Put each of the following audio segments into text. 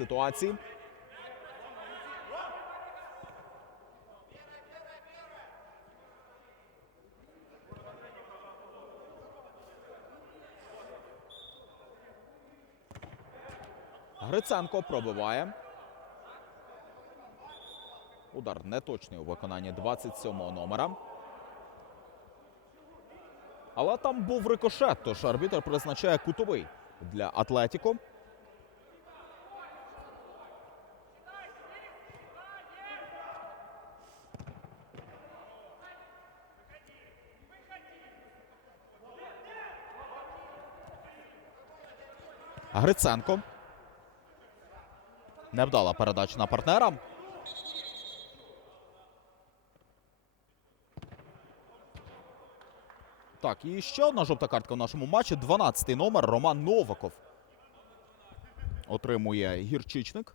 ситуації. Гриценко пробиває. Удар неточний у виконанні 27-го номера. Але там був рикошет, тож арбітр призначає кутовий для Атлетіко. Гриценко. Невдала передача на партнера. Так, і ще одна жовта картка в нашому матчі. 12-й номер Роман Новаков. Отримує гірчичник.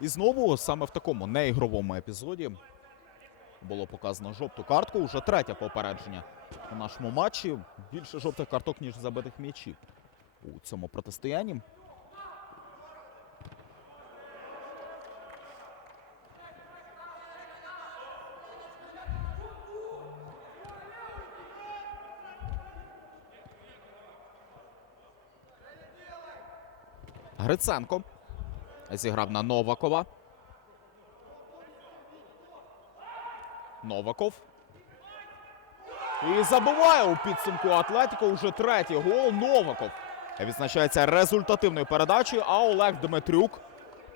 І знову саме в такому неігровому епізоді було показано жовту картку. Уже третє попередження у нашому матчі. Більше жовтих карток, ніж забитих м'ячів у цьому протистоянні. Гриценко зіграв на Новакова. Новаков. І забиває у підсумку Атлетіко уже третій гол. Новаков відзначається результативною передачею, а Олег Дмитрюк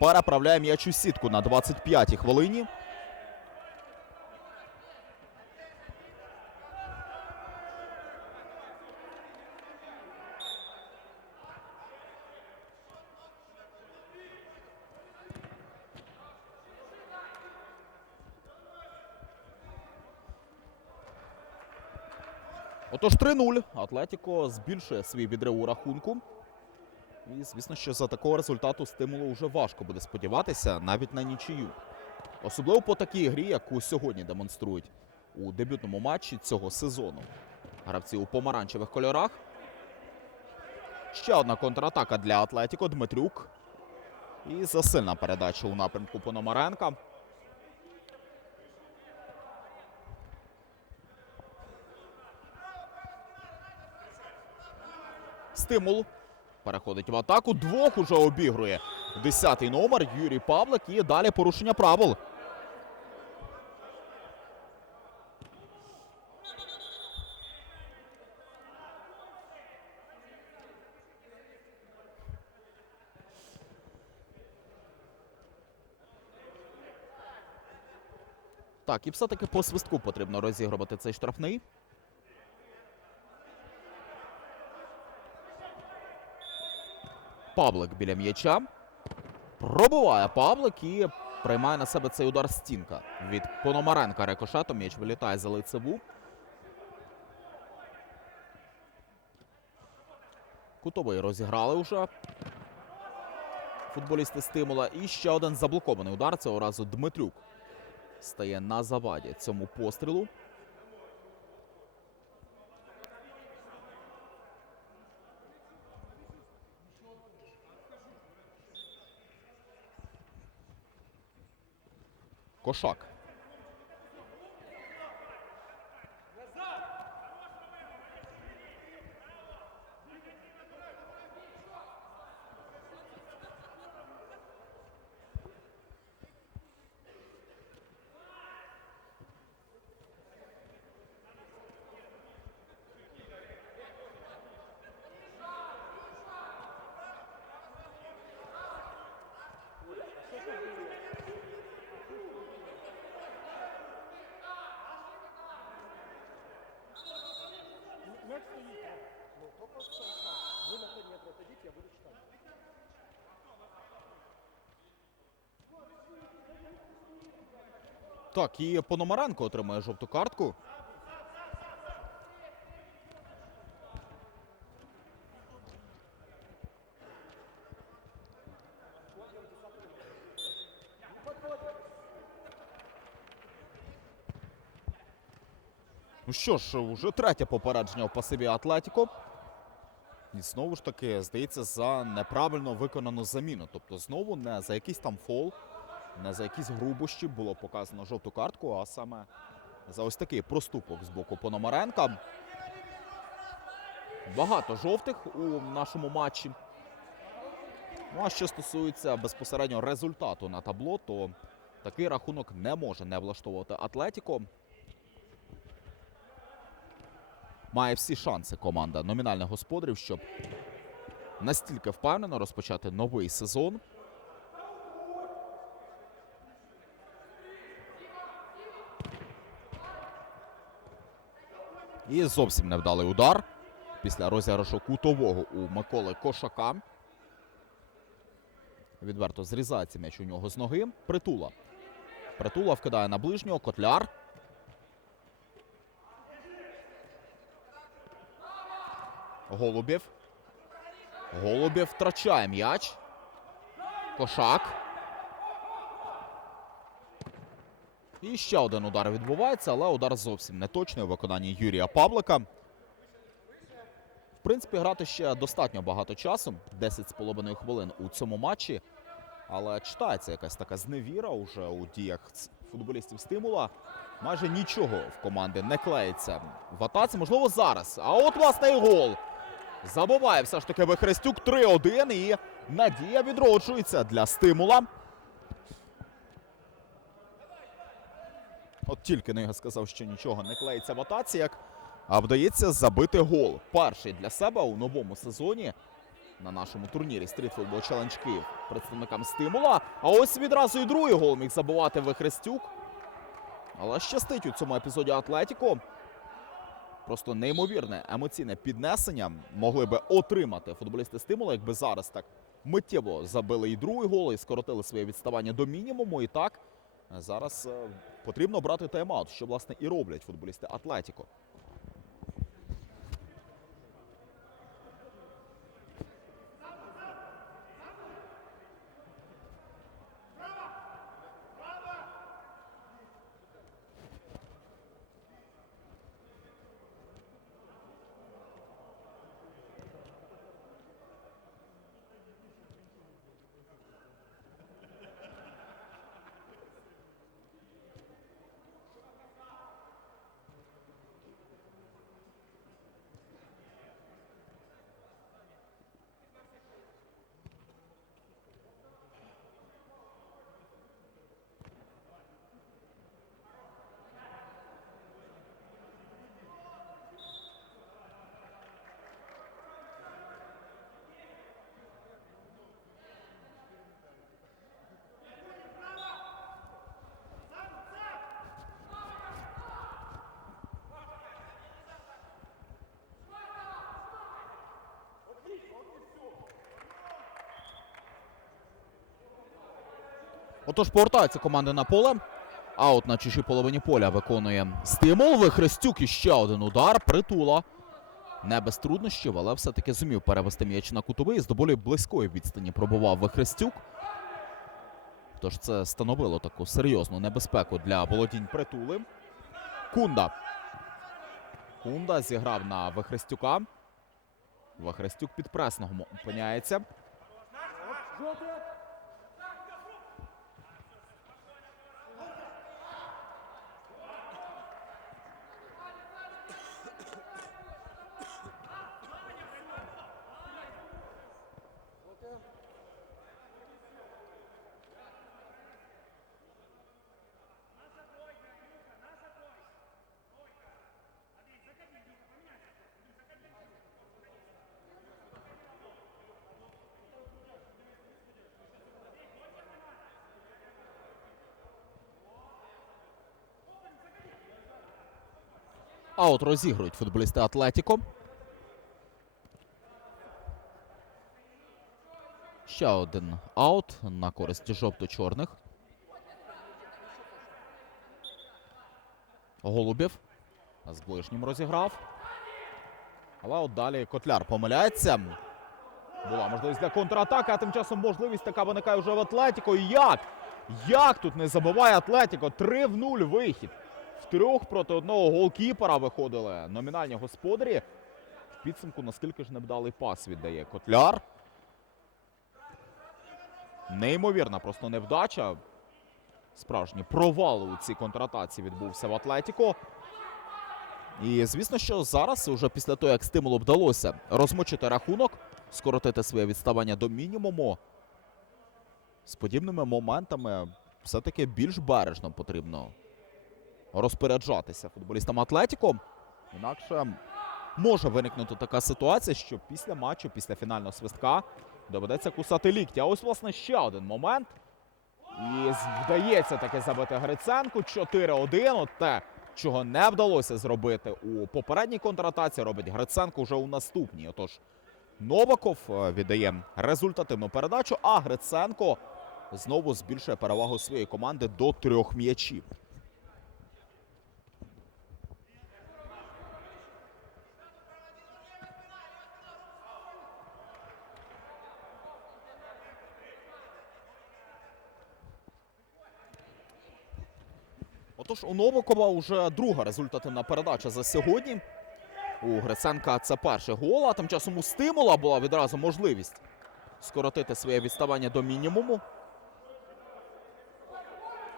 переправляє м'яч у сітку на 25-й хвилині. Отож 3-0. Атлетіко збільшує свій відрив у рахунку. І, звісно, що за такого результату стимулу вже важко буде сподіватися навіть на нічию. Особливо по такій грі, яку сьогодні демонструють у дебютному матчі цього сезону. Гравці у помаранчевих кольорах. Ще одна контратака для Атлетіко. Дмитрюк. І засильна передача у напрямку Пономаренка. Стимул. Переходить в атаку. Двох уже обігрує. Десятий номер Юрій Павлик. І далі порушення правил. Так, і все-таки по свистку потрібно розігрувати цей штрафний. Павлик біля м'яча. Пробиває Павлик і приймає на себе цей удар стінка. Від Пономаренка рикошетом м'яч вилітає за лицеву. Кутовий розіграли вже. Футболісти стимула. І ще один заблокований удар. Цього разу Дмитрюк стає на заваді цьому пострілу. Кошак. Мяч Ну, то просто так. Вы на 5 метров отойдите, я буду читать. Так, і Пономаренко отримає жовту картку. Що ж, вже третє попередження в пасиві Атлетіко. І знову ж таки, здається, за неправильно виконану заміну. Тобто знову не за якийсь там фол, не за якісь грубощі було показано жовту картку, а саме за ось такий проступок з боку Пономаренка. Багато жовтих у нашому матчі. Ну а що стосується безпосередньо результату на табло, то такий рахунок не може не влаштовувати Атлетіко. Має всі шанси команда номінальних господарів, щоб настільки впевнено розпочати новий сезон. І зовсім невдалий удар після розіграшу кутового у Миколи Кошака. Відверто зрізається м'яч у нього з ноги. Притула. Притула вкидає на ближнього. Котляр. Голубів. Голубів втрачає м'яч. Кошак. І ще один удар відбувається, але удар зовсім не точний у виконанні Юрія Павлика. В принципі, грати ще достатньо багато часу 10,5 хвилин у цьому матчі. Але читається якась така зневіра уже у діях футболістів стимула. Майже нічого в команди не клеїться в атаці. Можливо, зараз. А от власне і гол. Забуває все ж таки Вихрестюк 3-1 і надія відроджується для стимула. От тільки Нига сказав, що нічого не клеїться в атаці, як а вдається забити гол. Перший для себе у новому сезоні на нашому турнірі Football Challenge Київ представникам стимула. А ось відразу і другий гол міг забивати Вихрестюк. Але щастить у цьому епізоді Атлетіко. Просто неймовірне емоційне піднесення могли би отримати футболісти стимула, якби зараз так миттєво забили і другий гол, і скоротили своє відставання до мінімуму. І так е, зараз е, потрібно брати тайм-аут, що власне і роблять футболісти Атлетіко. Отож, повертаються команди на поле. Аут на чужій половині поля виконує стимул. Вихрестюк і ще один удар. Притула. Не без труднощів, але все-таки зумів перевести м'яч на кутовий. З доволі близької відстані пробував Вихрестюк. Тож це становило таку серйозну небезпеку для володінь притули. Кунда. Кунда зіграв на Вихрестюка. Вихрестюк під пресингом опиняється. Аут розігрують футболісти Атлетіко. Ще один аут на користь жовто-чорних. Голубів з ближнім розіграв. Але от далі Котляр помиляється. Була можливість для контратаки, а тим часом можливість така виникає вже в Атлетіко. І як? Як тут не забуває Атлетіко? 3 в 0 вихід. В трьох проти одного голкіпера виходили номінальні господарі. В підсумку наскільки ж невдалий пас віддає Котляр. Неймовірна просто невдача. Справжній провал у цій контратаці відбувся в Атлетіко. І звісно, що зараз, уже після того, як стимулу вдалося розмочити рахунок, скоротити своє відставання до мінімуму, з подібними моментами все-таки більш бережно потрібно розпоряджатися футболістам Атлетіко. Інакше може виникнути така ситуація, що після матчу, після фінального свистка, доведеться кусати лікті. А ось, власне, ще один момент. І вдається таки забити Гриценку 4-1. От те, чого не вдалося зробити у попередній контратаці, робить Гриценко вже у наступній. Отож, Новаков е, віддає результативну передачу, а Гриценко знову збільшує перевагу своєї команди до трьох м'ячів. Отож, у Новакова вже друга результативна передача за сьогодні. У Гриценка це перший гол, а тим часом у стимула була відразу можливість скоротити своє відставання до мінімуму.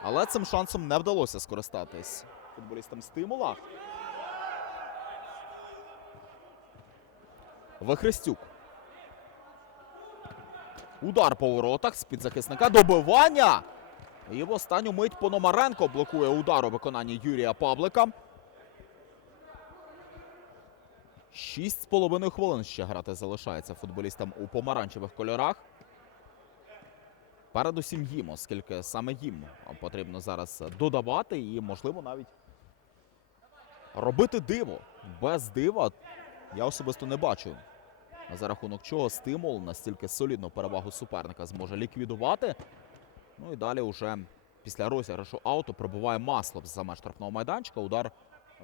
Але цим шансом не вдалося скористатись футболістам стимула. Вихрестюк. Удар по воротах з-під захисника. Добивання. І в останню мить Пономаренко блокує удар у виконанні Юрія Павлика. Шість з половиною хвилин ще грати залишається футболістам у помаранчевих кольорах. Передусім їм, оскільки саме їм потрібно зараз додавати і, можливо, навіть робити диво. Без дива я особисто не бачу. За рахунок чого стимул настільки солідну перевагу суперника зможе ліквідувати. Ну і далі уже після розіграшу ауту пробиває масло за меж штрафного майданчика. Удар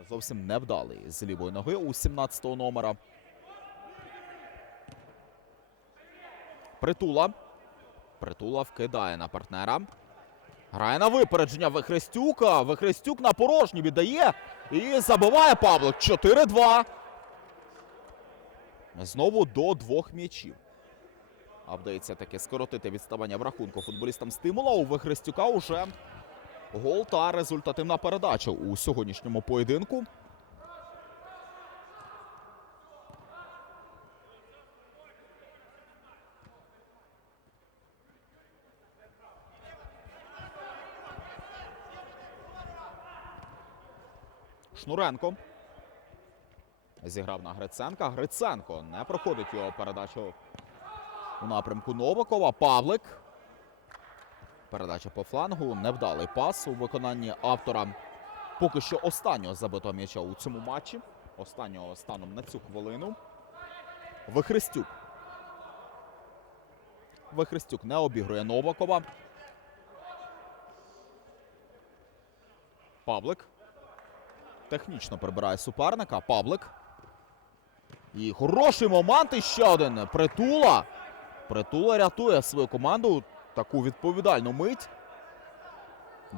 зовсім невдалий з лівої ноги у 17-го номера. Притула. Притула вкидає на партнера. Грає на випередження Вихрестюка. Вихрестюк на порожній віддає. І забиває Павлик. 4-2. Знову до двох м'ячів. А вдається таки скоротити відставання в рахунку футболістам стимула. У Вихрестюка уже гол та результативна передача у сьогоднішньому поєдинку. Шнуренко. Зіграв на Гриценка. Гриценко не проходить його передачу у напрямку Новакова. Павлик. Передача по флангу. Невдалий пас у виконанні автора поки що останнього забитого м'яча у цьому матчі. Останнього станом на цю хвилину. Вихрестюк. Вихрестюк не обігрує Новакова. Павлик. Технічно прибирає суперника. Павлик. І хороший момент. І ще один. Притула. Притула рятує свою команду таку відповідальну мить.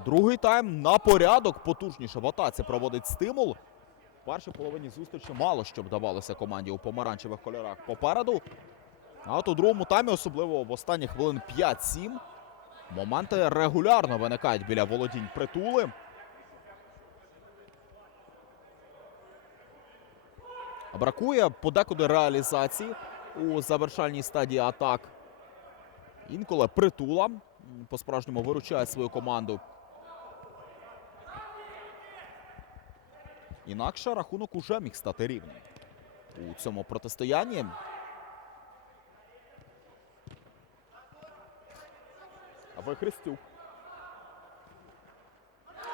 Другий тайм на порядок потужніше в атаці проводить стимул. В першій половині зустрічі мало що б давалося команді у помаранчевих кольорах попереду. А от у другому таймі, особливо в останні хвилин 5-7, моменти регулярно виникають біля володінь притули. Бракує подекуди реалізації у завершальній стадії атак. Інколи притула по-справжньому виручає свою команду. Інакше рахунок уже міг стати рівним у цьому протистоянні. Вихрестюк.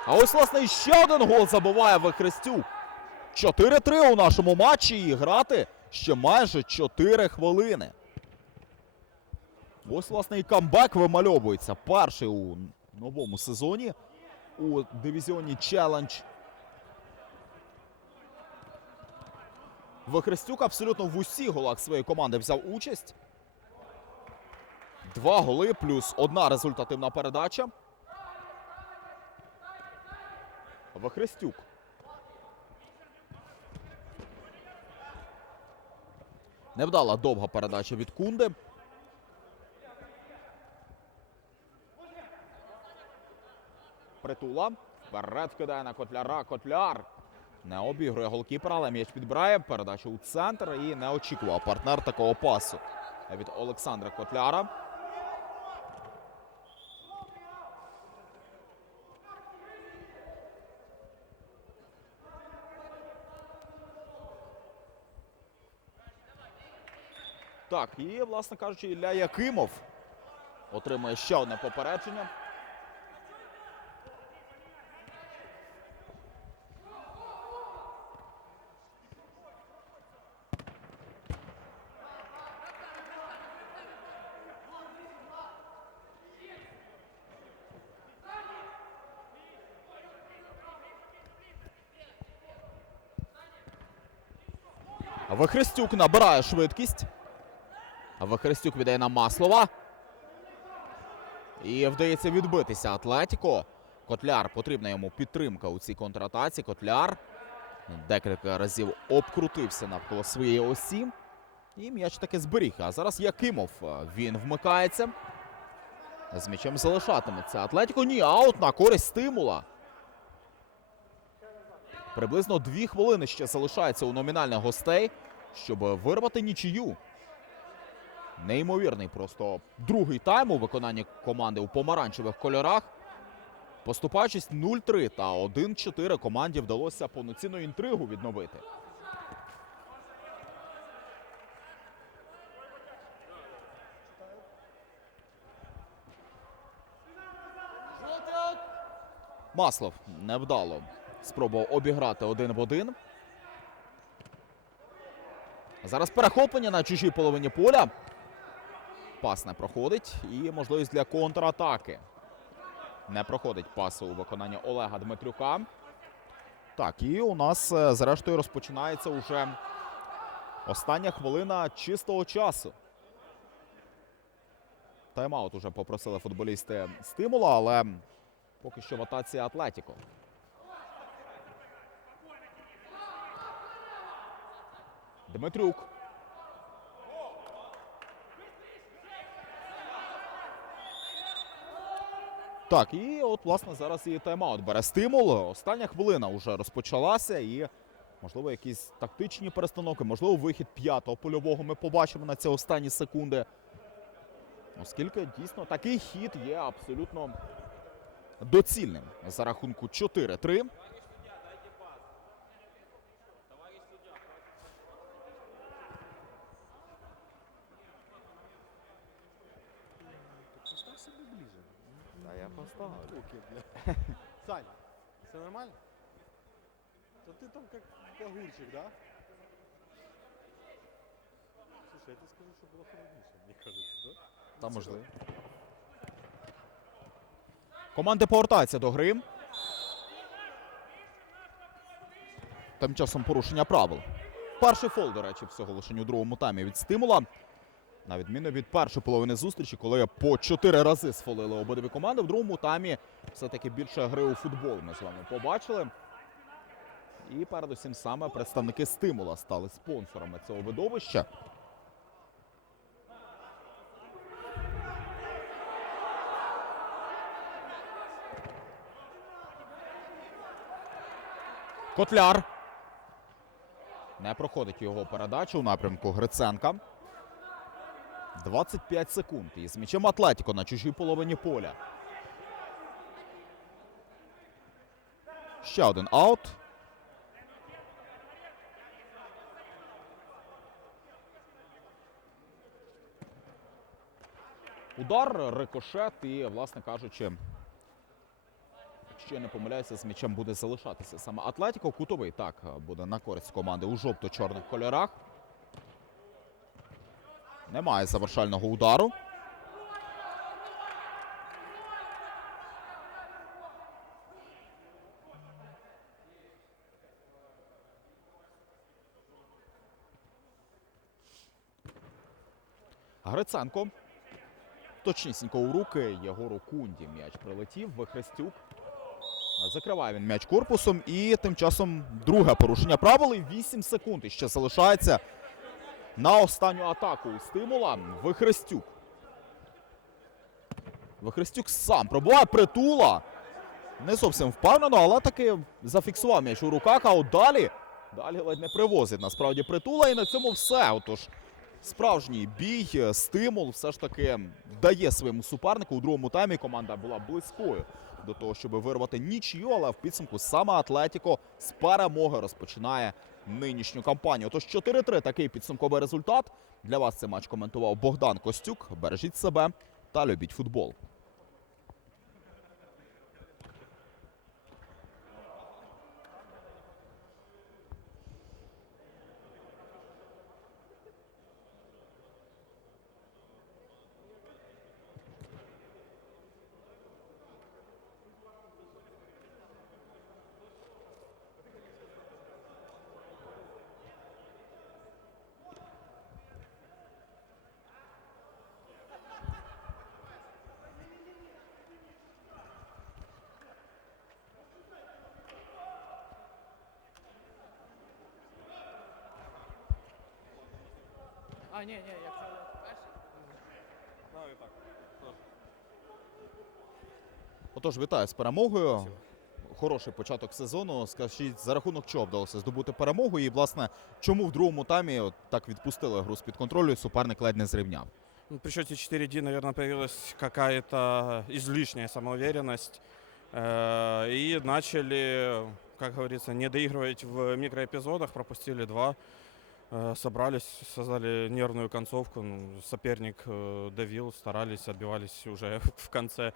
А ось, власне, ще один гол забиває Вихрестюк. 4-3 у нашому матчі і грати ще майже 4 хвилини. Ось, власне, і камбек вимальовується. Перший у новому сезоні у дивізіоні Челендж. Вихрестюк абсолютно в усіх голах своєї команди взяв участь. Два голи плюс одна результативна передача. Вахрестюк. Невдала довга передача від Кунди. Притула. Вперед кидає на Котляра. Котляр. Не обігрує голкіпера, але м'яч підбирає. Передача у центр і не очікував партнер такого пасу від Олександра Котляра. Так, і, власне кажучи, Ілля Якимов отримує ще одне попередження. Вихрестюк набирає швидкість. Вихрестюк віддає на Маслова. І вдається відбитися Атлетіко. Котляр потрібна йому підтримка у цій контратаці. Котляр декілька разів обкрутився навколо своєї осі. І м'яч таки зберіг. А зараз Якимов. Він вмикається. З м'ячем залишатиметься. Атлетіко ні, аут на користь стимула. Приблизно дві хвилини ще залишається у номінальних гостей, щоб вирвати нічию. Неймовірний просто другий тайм у виконанні команди у помаранчевих кольорах. Поступаючись 0-3 та 1-4 команді вдалося повноцінну інтригу відновити. Маслов невдало спробував обіграти один в один. Зараз перехоплення на чужій половині поля. Пас не проходить і можливість для контратаки. Не проходить пас у виконанні Олега Дмитрюка. Так, і у нас е, зрештою розпочинається уже остання хвилина чистого часу. Тайм-аут уже попросили футболісти стимула, але поки що в атаці Атлетіко. Дмитрюк. Так, і от, власне, зараз і тайм-аут бере стимул. Остання хвилина вже розпочалася, і, можливо, якісь тактичні перестановки, можливо, вихід п'ятого польового ми побачимо на ці останні секунди. Оскільки дійсно такий хід є абсолютно доцільним за рахунку 4-3. Поставь себе ближе. Та я поставлю. Руки, бля. Сань, все нормально? Да ты там как огурчик, да? Слушай, я тебе скажу, что было холоднее, мне кажется, да? Та можливо. Команди повертаються до гри. Тим часом порушення правил. Перший фол, до речі, всього лише у другому таймі від стимула. На відміну від першої половини зустрічі, коли по чотири рази сфолили обидві команди, в другому таймі все-таки більше гри у футбол ми з вами побачили. І передусім саме представники стимула стали спонсорами цього видовища. Котляр. Не проходить його передача у напрямку Гриценка. 25 секунд. І з м'ячем Атлетіко на чужій половині поля. Ще один аут. Удар, рикошет і, власне кажучи, якщо я не помиляюся, з м'ячем буде залишатися саме Атлетіко. Кутовий так буде на користь команди у жовто-чорних кольорах. Немає завершального удару. Гриценко. Точнісінько у руки Єгору Кунді м'яч прилетів. Вихрестюк. Закриває він м'яч корпусом і тим часом друге порушення правил. І 8 секунд іще залишається на останню атаку стимула. Вихрестюк. Вихрестюк сам пробуває притула. Не зовсім впевнено, але таки зафіксував м'яч у руках. А от далі, далі ледь не привозить насправді притула. І на цьому все. Отож, справжній бій, стимул все ж таки дає своєму супернику. У другому таймі команда була близькою до того, щоб вирвати нічию, але в підсумку саме Атлетіко з перемоги розпочинає нинішню кампанію. Тож 4-3 такий підсумковий результат. Для вас цей матч коментував Богдан Костюк. Бережіть себе та любіть футбол. А, ні, ні, якщо перший. Ну і так. Отож, вітаю з перемогою. Хороший початок сезону. Скажіть, за рахунок чого вдалося здобути перемогу? І, власне, чому в другому таймі от так відпустили гру з-під контролю і суперник ледь не зрівняв? Ну, При счете 4-1, наверное, появилась какая-то излишняя самоуверенность. Э, И начали, как говорится, не доигрывать в микроэпизодах, пропустили два. Э, Собрались, создали нервную концовку. Ну, Соперник э, давил, старались, отбивались уже в конце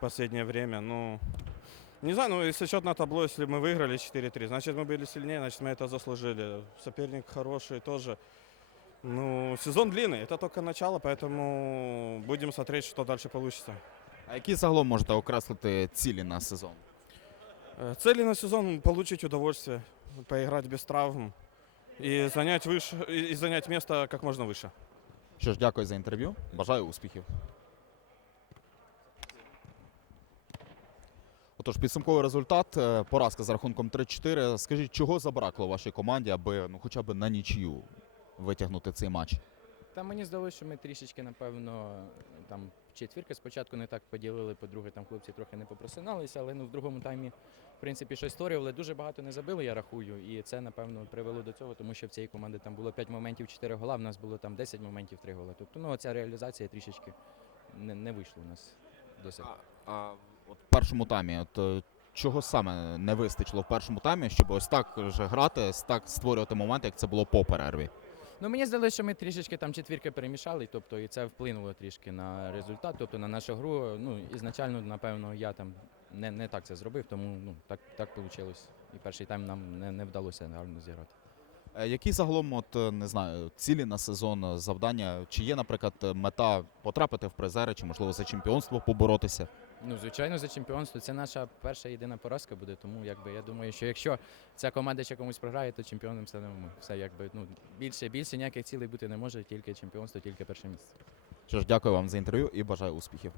последнее время. Ну, не знаю, ну если счет на табло, если мы выиграли 4-3, значит мы были сильнее, значит мы это заслужили. Соперник хороший тоже. Ну, сезон длинный, это только начало, поэтому будем смотреть, что дальше получится. А які загалом можете окреслити цілі на сезон? Э, Цели на сезон получить удовольствие, поиграть без травм и занять, выше, и и занять место как можно выше. Що ж, дякую за інтерв'ю. Бажаю успіхів. Отож, підсумковий результат. е, Поразка за рахунком 3-4. Скажіть, чого забракло вашій команді, аби ну, хоча б на нічию витягнути цей матч? Та мені здалося, що ми трішечки, напевно, там четвірки спочатку не так поділили, по-друге, там хлопці трохи не попросиналися, але ну в другому таймі, в принципі, щось створювали. Дуже багато не забили, я рахую. І це, напевно, привело до цього, тому що в цій команді там було 5 моментів, 4 гола, в нас було там 10 моментів, 3 гола. Тобто, ну, ця реалізація трішечки не, не вийшла у нас досить. А от в першому таймі, от е, чого саме не вистачило в першому таймі, щоб ось так вже грати, так створювати моменти, як це було по перерві? Ну мені здалося, що ми трішечки там четвірки перемішали, тобто і це вплинуло трішки на результат, тобто на нашу гру. Ну ізначально, напевно, я там не, не так це зробив, тому ну так так вийшло. І перший тайм нам не, не вдалося гарно зіграти. Е, Які загалом, от е, не знаю, цілі на сезон, е, завдання? Чи є, наприклад, мета потрапити в призери, чи можливо за чемпіонство поборотися? Ну, звичайно, за чемпіонство це наша перша єдина поразка буде. Тому якби я думаю, що якщо ця команда ще комусь програє, то чемпіоном станемо ми. Все якби ну більше більше ніяких цілей бути не може, тільки чемпіонство, тільки перше місце. Що ж, дякую вам за інтерв'ю і бажаю успіхів.